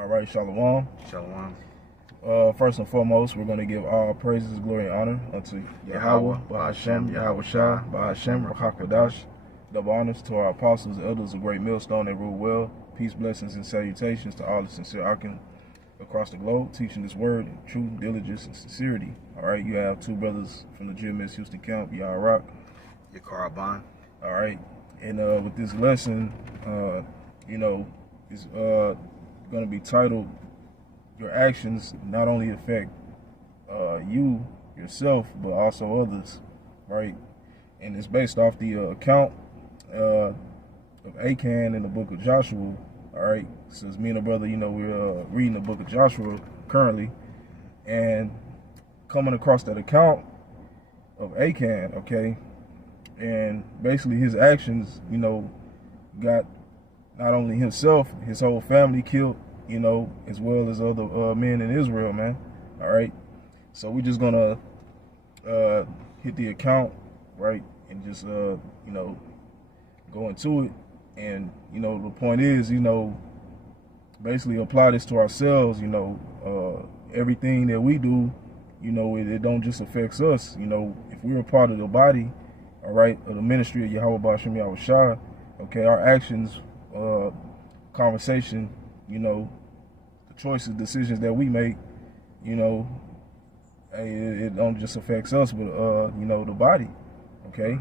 All right, Shalom. Shalom. First and foremost, we're going to give all praises, glory, and honor unto Yahweh, Bahashem, Yahweh Shah, Bahashem, Rachakadash. Double honors to our apostles, elders of Great Millstone that rule well. Peace, blessings, and salutations to all the sincere Akim across the globe, teaching this word in truth, diligence, and sincerity. All right, you have two brothers from the GMS Houston camp, Yah Rock. Yakaraban. All right, and with this lesson, it's going to be titled, Your Actions Not Only Affect you, yourself, but also others, right? And it's based off the account of Achan in the book of Joshua. All right, since me and a brother, we're reading the book of Joshua currently, and coming across that account of Achan, okay, and basically his actions, got not only himself, his whole family killed, as well as other men in Israel, man. All right, so we're just gonna hit the account, right, and just go into it. And the point is, basically apply this to ourselves. Everything that we do, it don't just affects us. If we're a part of the body, all right, of the ministry of Yahweh Bahashem Yahweh Shah, okay, our actions, conversation, the choices, decisions that we make, it don't just affects us, but the body, okay.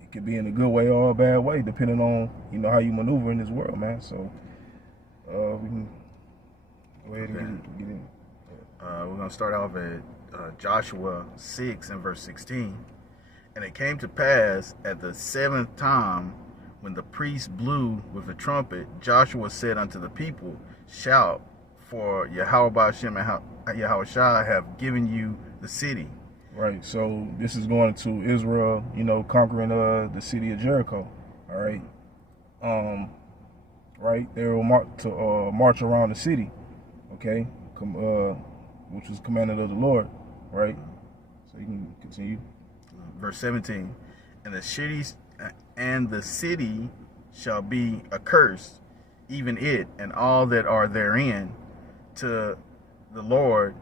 It could be in a good way or a bad way, depending on how you maneuver in this world, man. So we can go ahead and get in. We're gonna start off at Joshua 6 and verse 16. And it came to pass at the 7th time, when the priest blew with the trumpet, Joshua said unto the people, Shout, for Yahweh Bahashem and Yahweh Shah have given you the city. Right, so this is going to Israel, conquering the city of Jericho. All right, right, they will march around the city, okay, which was commanded of the Lord, right. So you can continue. Verse 17, and the city shall be accursed, even it and all that are therein, to the Lord.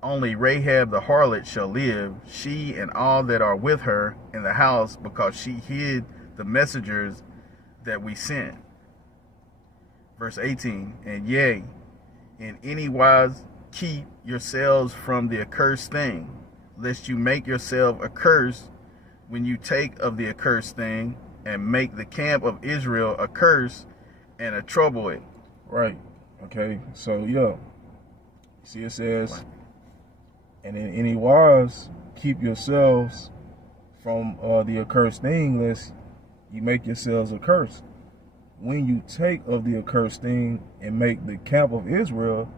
Only Rahab the harlot shall live, she and all that are with her in the house, because she hid the messengers that we sent. Verse 18, and yea, in any wise keep yourselves from the accursed thing, lest you make yourself accursed when you take of the accursed thing, and make the camp of Israel a curse and a trouble it. Right, okay, so see it says, and in any wise keep yourselves from the accursed thing, lest you make yourselves accursed when you take of the accursed thing, and make the camp of Israel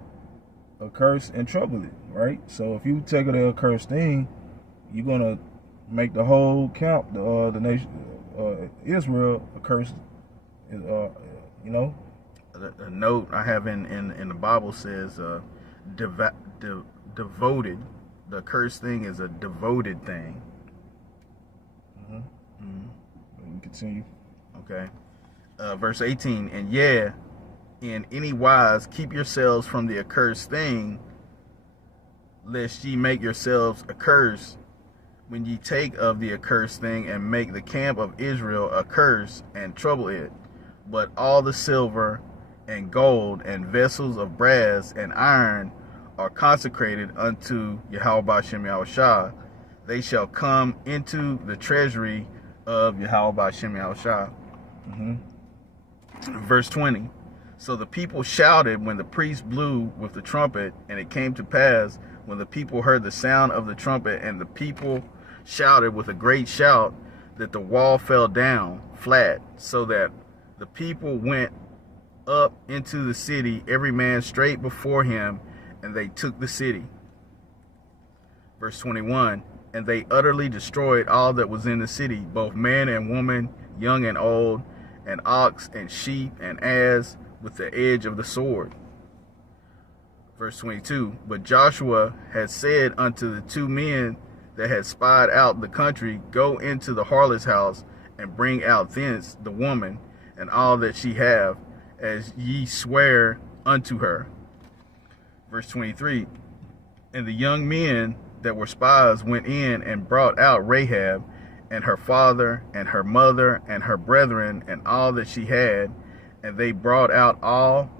a curse and trouble it. Right, so if you take of the accursed thing, you're gonna make the whole camp, the nation Israel, a curse. The note I have in the Bible says devoted. The cursed thing is a devoted thing. We continue. Okay. Verse 18, and yeah, in any wise keep yourselves from the accursed thing, lest ye make yourselves accursed when ye take of the accursed thing, and make the camp of Israel a curse and trouble it. But all the silver and gold and vessels of brass and iron are consecrated unto Yahweh Bahashem Yahweh Shah. They shall come into the treasury of Yahweh Bahashem Yahweh Shah. Verse 20. So the people shouted when the priest blew with the trumpet, and it came to pass, when the people heard the sound of the trumpet, and the people shouted with a great shout, that the wall fell down flat, so that the people went up into the city, every man straight before him, and they took the city. Verse 21, and they utterly destroyed all that was in the city, both man and woman, young and old, and ox and sheep and ass, with the edge of the sword. Verse 22, but Joshua had said unto the two men that had spied out the country, Go into the harlot's house, and bring out thence the woman, and all that she have, as ye swear unto her. Verse 23, and the young men that were spies went in and brought out Rahab and her father and her mother and her brethren and all that she had, and they brought out all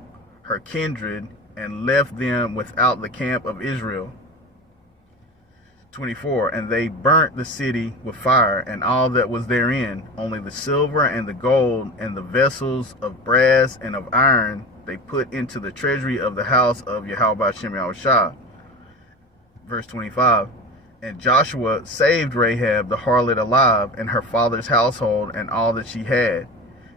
her kindred and left them without the camp of Israel. 24, and they burnt the city with fire and all that was therein, only the silver and the gold and the vessels of brass and of iron they put into the treasury of the house of Yahweh Shem Yahushua. Verse 25, and Joshua saved Rahab the harlot alive, and her father's household, and all that she had.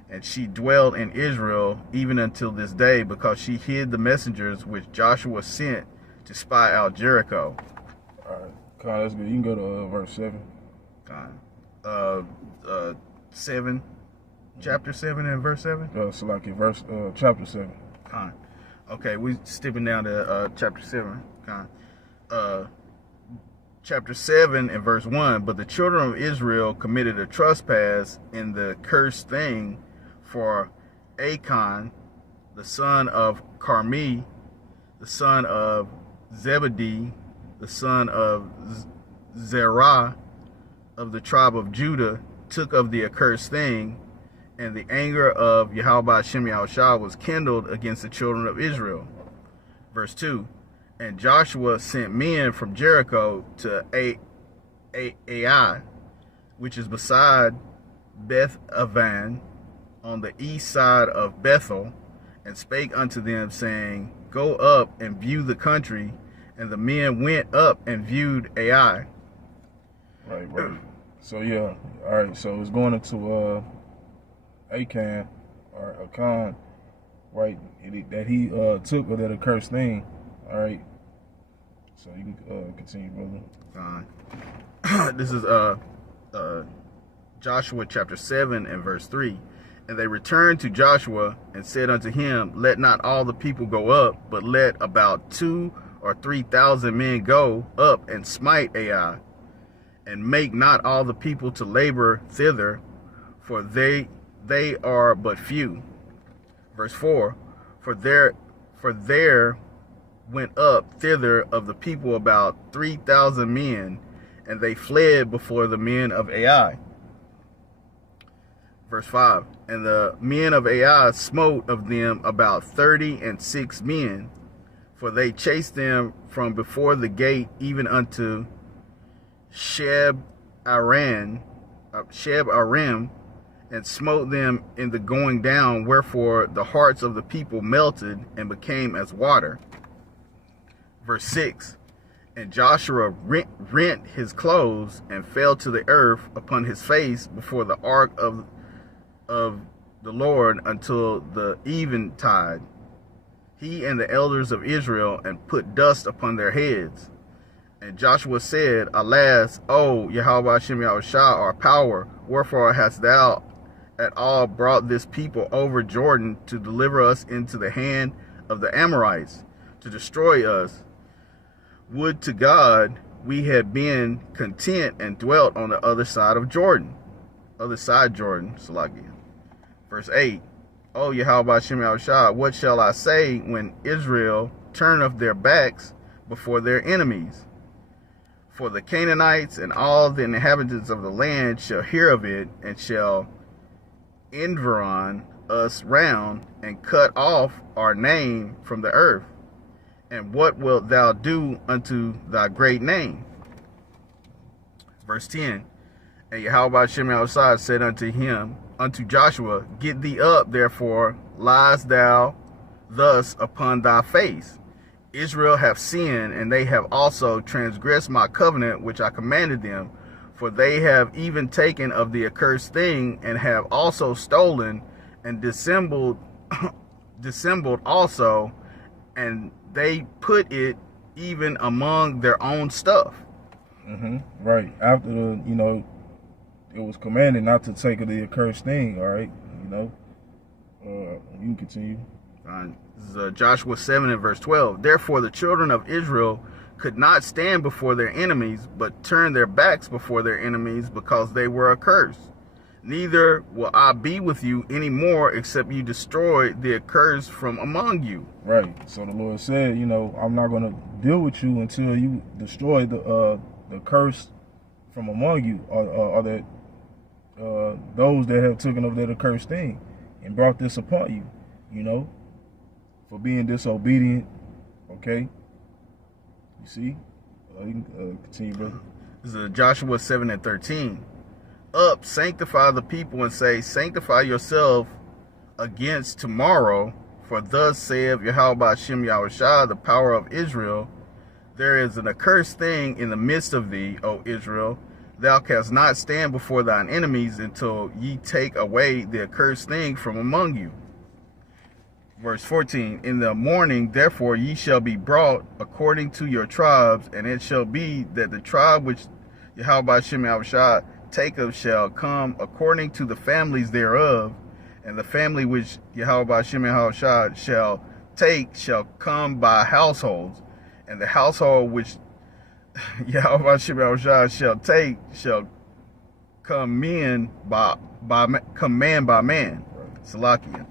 And she dwelled in Israel even until this day, because she hid the messengers which Joshua sent to spy out Jericho. All right, Kyle, that's good. You can go to verse 7. 7, chapter 7 and verse 7? So like in chapter 7. Okay, we stepping down to chapter 7. Chapter 7 and verse 1, but the children of Israel committed a trespass in the cursed thing, for Achan, the son of Carmi, the son of Zebedee, the son of Zerah, of the tribe of Judah, took of the accursed thing, and the anger of Yahweh Shem Yahushua was kindled against the children of Israel. Verse 2, and Joshua sent men from Jericho to Ai, which is beside Beth Avan, on the east side of Bethel, and spake unto them, saying, go up and view the country. And the men went up and viewed Ai. Right. So yeah, all right. So it's going into Achan or Achan, right? That he took of that accursed thing. All right. So you can continue, brother. This is Joshua chapter 7 and verse 3. And they returned to Joshua and said unto him, let not all the people go up, but let about 2,000 or 3,000 men go up and smite Ai, and make not all the people to labor thither, for they are but few. Verse 4, for there went up thither of the people about 3,000 men, and they fled before the men of Ai. Verse 5, and the men of Ai smote of them about 36 men, for they chased them from before the gate even unto Sheb Arim, and smote them in the going down, wherefore the hearts of the people melted and became as water. Verse 6, and Joshua rent his clothes and fell to the earth upon his face before the ark of the Lord until the eventide, he and the elders of Israel, and put dust upon their heads. And Joshua said, alas, O Yahweh Shem Yahushua, our power, wherefore hast thou at all brought this people over Jordan to deliver us into the hand of the Amorites, to destroy us? Would to God we had been content and dwelt on the other side Jordan, Salakia. Verse 8, O Yahweh Shem Yahushua, what shall I say when Israel turneth their backs before their enemies? For the Canaanites and all the inhabitants of the land shall hear of it, and shall environ us round, and cut off our name from the earth. And what wilt thou do unto thy great name? Verse 10, and Yahweh Shem Yahushua said unto Joshua, get thee up, therefore liest thou thus upon thy face. Israel have sinned, and they have also transgressed my covenant which I commanded them. For they have even taken of the accursed thing, and have also stolen and dissembled also, and they put it even among their own stuff. Right. After it was commanded not to take of the accursed thing. All right. You can continue. This is Joshua 7 and verse 12. Therefore the children of Israel could not stand before their enemies, but turned their backs before their enemies, because they were accursed. neither will I be with you anymore, except you destroy the accursed from among you. Right. So the Lord said, you know, I'm not going to deal with you until you destroy the curse from among you, or that those that have taken of that accursed thing and brought this upon you, you know, for being disobedient. Okay. You see? You can continue, brother. This is Joshua 7:13. Up, sanctify the people, and say, sanctify yourself against tomorrow, for thus saith Yahweh Hashem Yahushua, the power of Israel, there is an accursed thing in the midst of thee, O Israel. Thou canst not stand before thine enemies until ye take away the accursed thing from among you. Verse 14, in the morning, therefore, ye shall be brought according to your tribes, and it shall be that the tribe which Yahweh Hashem Yahushua taketh shall come according to the families thereof, and the family which Yahweh Hashem Yahushua shall take shall come by households, and the household which Yahweh Hashem Yahushua shall take shall come man by man. Salakia.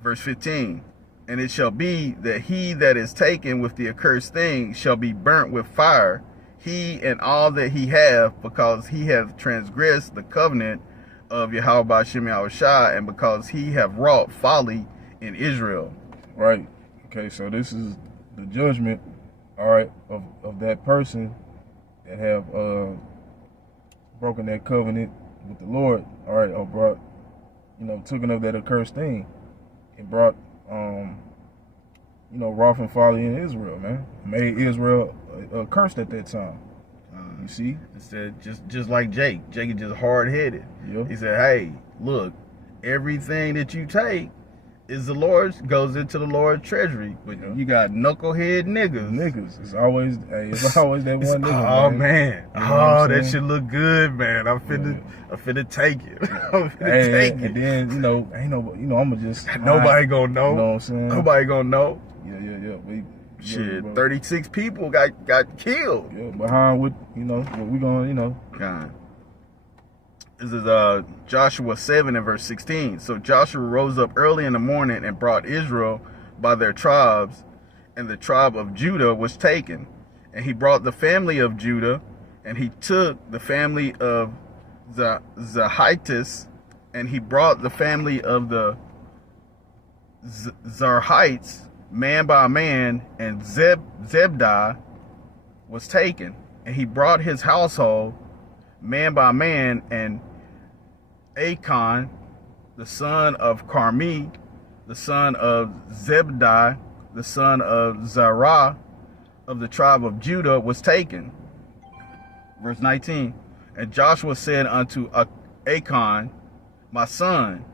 Verse 15, and it shall be that he that is taken with the accursed thing shall be burnt with fire, he and all that he hath, because he hath transgressed the covenant of Yahweh Hashem Yahushua, and because he have wrought folly in Israel. Right. Okay, so this is the judgment, all right, of that person that have broken that covenant with the Lord, all right, or brought, you know, taken of that accursed thing and brought, you know, wrath and folly in Israel, man. Made Israel cursed at that time. You see? It said just like Jake. Jake is just hard-headed. Yep. He said, hey, look, everything that you take is the Lord's, goes into the Lord's treasury. But you got knucklehead niggas. It's always that one nigga. Oh, man. You know that should look good, man. I'm finna take it. I'm finna take it. And then, you know, ain't no, you know, I'ma just nobody gonna know. You know what I'm saying? Nobody gonna know. Yeah. Shit, 36 people got killed. Yeah, behind what, you know, what we gonna, you know. God. This is Joshua 7 and verse 16. So Joshua rose up early in the morning and brought Israel by their tribes, and the tribe of Judah was taken. And he brought the family of Judah, and he took the family of the Zahites, and he brought the family of the Zarhites, man by man, and Zebdiah was taken. And he brought his household, man by man, and Achan, the son of Carmi, the son of Zebdiah, the son of Zerah, of the tribe of Judah, was taken. Verse 19, and Joshua said unto Achan, my son,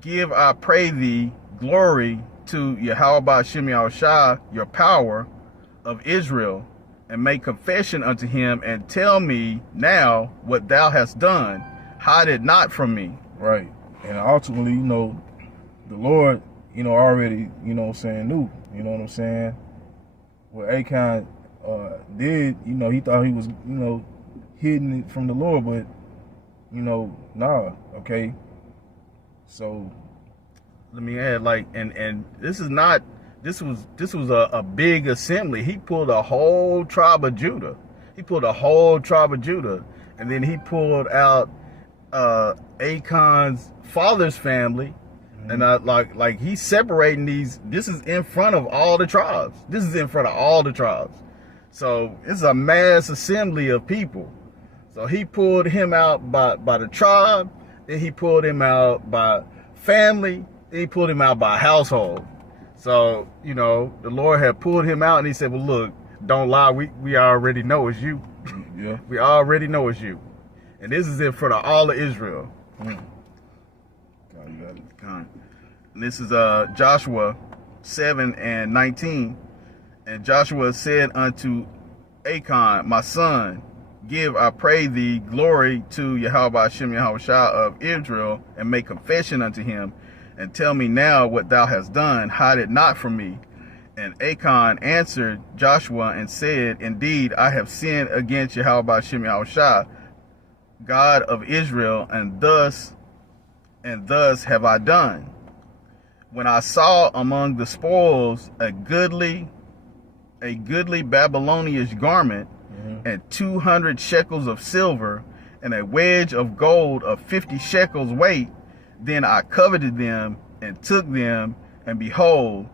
give, I pray thee, glory to Yahweh Hashem Yahushua, your power of Israel, and make confession unto him, and tell me now what thou hast done. Hide it not from me. Right. And ultimately, you know, the Lord, you know, already, you know what I'm saying, knew, you know what I'm saying? What Achan did, you know, he thought he was, you know, hiding it from the Lord, but, you know, nah, okay? So let me add, like, and this is not, this was a big assembly. He pulled a whole tribe of Judah. And then he pulled out Achan's father's family. And like he's separating these. This is in front of all the tribes. So it's a mass assembly of people. So he pulled him out by the tribe. Then he pulled him out by family. Then he pulled him out by household. So, you know, the Lord had pulled him out, and he said, well, look, don't lie. We already know it's you. Yeah. We already know it's you. And this is in front of all of Israel. God, you got it. God. And this is Joshua 7 and 19. And Joshua said unto Achan, my son, give, I pray thee, glory to Yahweh Hashem Yahushua of Israel, and make confession unto him, and tell me now what thou hast done. Hide it not from me. And Achan answered Joshua and said, indeed, I have sinned against Yahweh Hashem Yahushua. God of Israel, and thus have I done. When I saw among the spoils a goodly Babylonian garment, and 200 shekels of silver, and a wedge of gold of 50 shekels weight, then I coveted them and took them, and behold,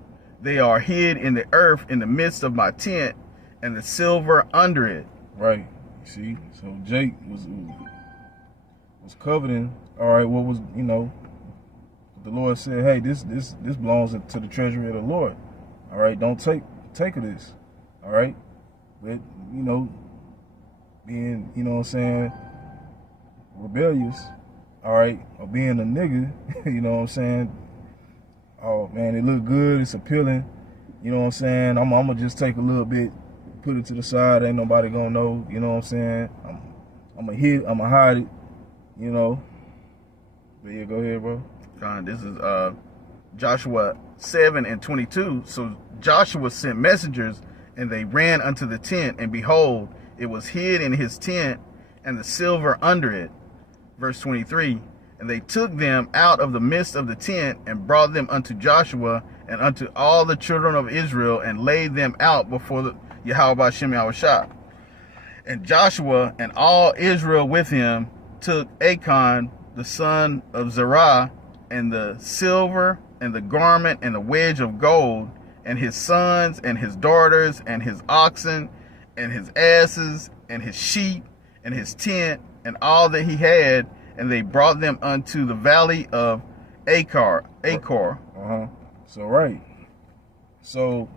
they are hid in the earth in the midst of my tent, and the silver under it. Right. You see, so Jake was coveting. All right, what was, the Lord said, hey, this belongs to the treasury of the Lord. All right, don't take of this. All right, but being rebellious. All right, or being a nigga. You know what I'm saying? Oh man, it look good. It's appealing. You know what I'm saying? I'm gonna just take a little bit, put it to the side. Ain't nobody gonna know. You know what I'm saying? I'm gonna hide it. But yeah, go ahead, bro. This is Joshua 7:22. So Joshua sent messengers, and they ran unto the tent, and behold, it was hid in his tent, and the silver under it. Verse 23. And they took them out of the midst of the tent, and brought them unto Joshua and unto all the children of Israel, and laid them out before the Yahweh Ba'Shem Yahushua. And Joshua and all Israel with him took Achan the son of Zerah, and the silver, and the garment, and the wedge of gold, and his sons, and his daughters, and his oxen, and his asses, and his sheep, and his tent, and all that he had, and they brought them unto the valley of Achor. So right. So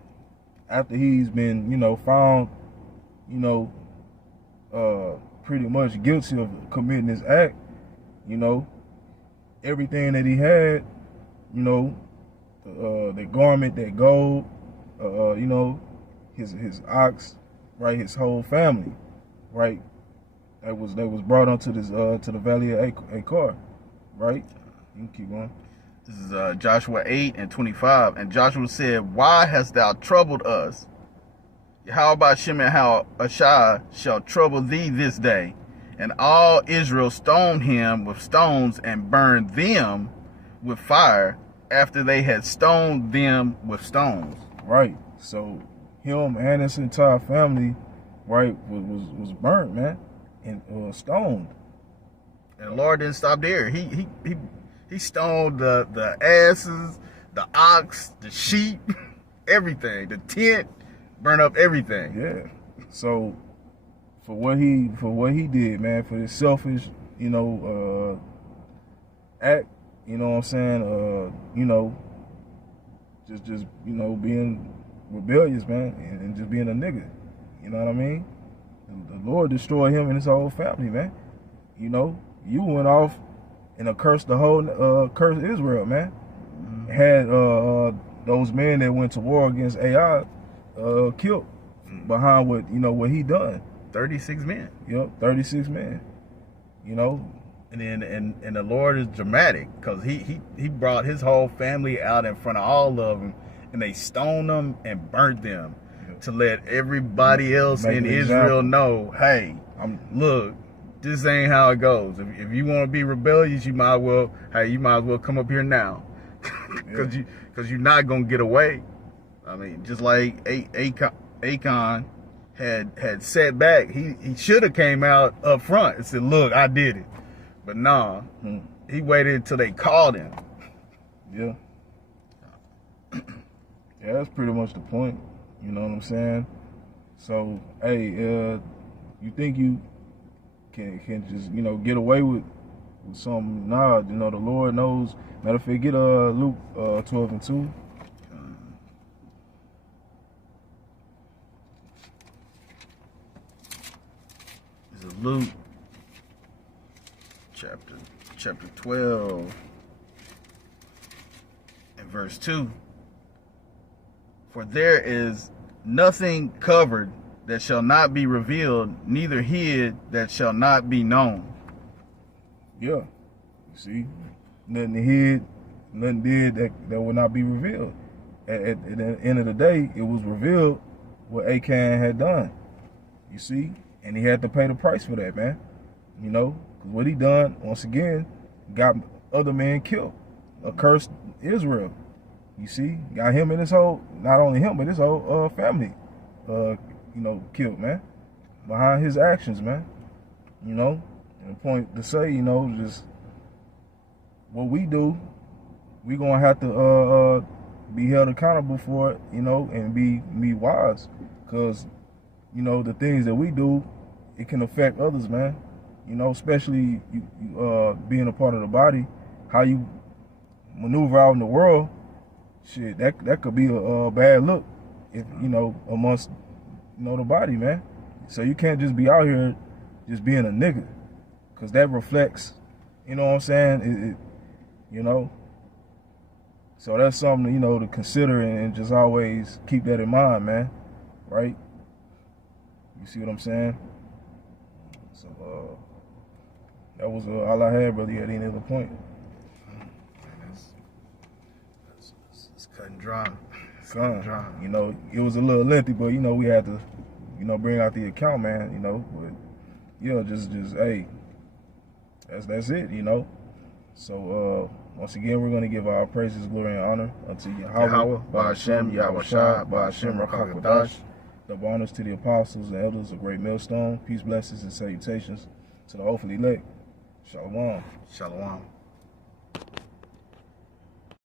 after he's been, found, pretty much guilty of committing this act, everything that he had, the garment, that gold, his ox, right, his whole family, right, that was brought onto this to the valley of Achor, right? You can keep going. This is Joshua 8:25. And Joshua said, why hast thou troubled us? Yahweh Ba'Shem Yahushua shall trouble thee this day. And all Israel stoned him with stones, and burned them with fire, after they had stoned them with stones. Right. So him and his entire family, right, was burnt, man, and stoned. And the Lord didn't stop there. He stoned the asses, the ox, the sheep, everything, the tent, burn up everything. Yeah. So for what he did, man, for this selfish, act, you know what I'm saying, just being rebellious, man, and just being a nigga. You know what I mean? The Lord destroyed him and his whole family, man. You went off and cursed the whole cursed Israel, man. Mm-hmm. Had those men that went to war against Ai killed behind what he done. 36 men. Yep, 36 men. And then and the Lord is dramatic, because he brought his whole family out in front of all of them, and they stoned them and burnt them, to let everybody else in Israel know, hey, look, this ain't how it goes. If you want to be rebellious, you might as well come up here now, because you're not gonna get away. I mean, just like Achan had set back, he should have came out up front and said, look, I did it. But nah, he waited until they called him. Yeah. Yeah, that's pretty much the point. You know what I'm saying? So, hey, you think you can just, get away with something? Nah, the Lord knows. Matter of fact, get Luke 12:2. This is Luke chapter 12 and verse 2. For there is nothing covered that shall not be revealed, neither hid that shall not be known. Yeah. You see, nothing hid, nothing did that will not be revealed. At the end of the day, it was revealed what Achan had done. You see? And he had to pay the price for that, man. Because what he done, once again, got other men killed. Accursed Israel. You see? Got him and his whole, not only him, but his whole family, killed, man. Behind his actions, man. You know? And the point to say, just what we do, we gonna have to be held accountable for it, and be wise. Because, the things that we do, it can affect others, man. Especially you being a part of the body, how you maneuver out in the world, shit, that could be a bad look if, amongst, the body, man. So you can't just be out here just being a nigga, because that reflects, you know what I'm saying, So that's something, to consider and just always keep that in mind, man, right? You see what I'm saying? So, that was all I had, brother. You had any other point? It's cut and dry. It was a little lengthy, but, we had to, bring out the account, man, but, just hey, that's it, So, once again, we're going to give our praises, glory, and honor unto Yahweh, Ba'ashem, Yahweh Shai, Ba'ashem, Ruach HaKodesh. Double honors to the apostles and elders of Great Millstone. Peace, blessings, and salutations to the hopefully elect. Shalom. Shalom.